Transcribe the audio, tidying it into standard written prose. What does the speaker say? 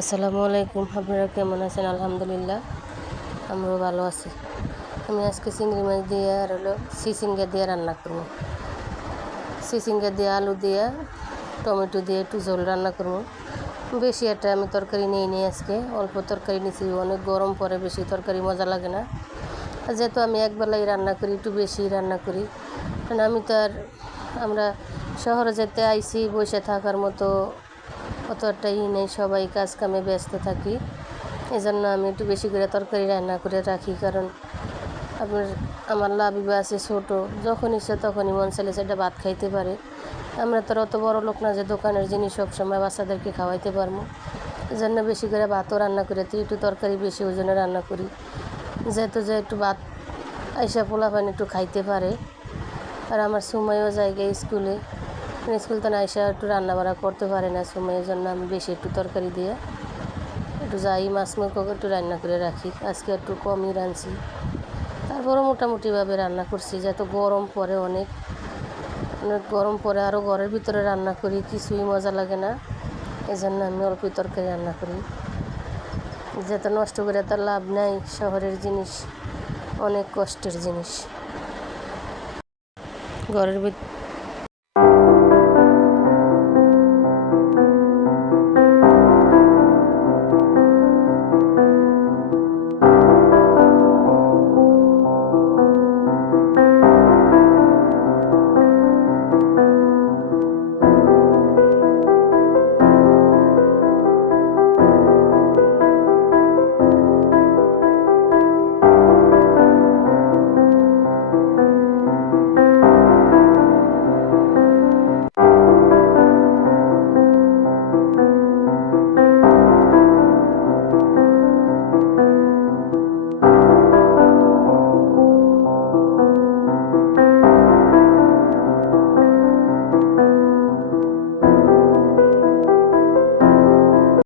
আসসালামু আলাইকুম। আপনারা কেমন আছেন? আলহামদুলিল্লাহ, আমরাও ভালো আছি। আমি আজকে চিংড়ি মাছ দিয়ে আর হলো চিচিঙ্গা দিয়ে রান্না করবো। চিচিঙ্গা দিয়ে আলু দিয়ে টমেটো দিয়ে একটু ঝোল রান্না করবো। বেশি একটা আমি তরকারি নিই আজকে, অল্প তরকারি নিয়েছি। অনেক গরম পরে বেশি তরকারি মজা লাগে না। আর যেহেতু আমি একবেলাই রান্না করি, একটু বেশি রান্না করি। কারণ আমি তো আর আমরা শহরে যেতে আইছি, বসে থাকার মতো অত একটা নেই, সবাই কাজ কামে ব্যস্ত থাকি। এজন্য আমি একটু বেশি করে তরকারি রান্না করে রাখি। কারণ আমার লাবিবা আছে ছোটো, যখন ইচ্ছে তখনই মন চাইলে সেটা ভাত খাইতে পারে। আমরা তো অত বড় লোক না যে দোকানের জিনিস সবসময় বাচ্চাদেরকে খাওয়াইতে পারবো। এজন্য বেশি করে ভাতও রান্না করে একটু তরকারি বেশি ওজনে রান্না করি, যেহেতু যে একটু ভাত আইসা পোলাপান একটু খাইতে পারে। আর আমার সময়ও জায়গায় স্কুলে, স্কুল তো না আইসা একটু রান্না বাড়া করতে পারে না সময়ের জন্য আমি বেশি একটু তরকারি দিয়ে একটু যাই মাছ মুখ একটু রান্না করে রাখি। আজকে একটু কমই রাঁধছি, তারপরও মোটামুটিভাবে রান্না করছি। যেহেতু গরম পড়ে, অনেক গরম পড়ে, আরও ঘরের ভিতরে রান্না করি, কিছুই মজা লাগে না। এই জন্য আমি অল্প তরকারি রান্না করি, যেহেতু নষ্ট করে তার লাভ নাই। শহরের জিনিস অনেক কষ্টের জিনিস। ঘরের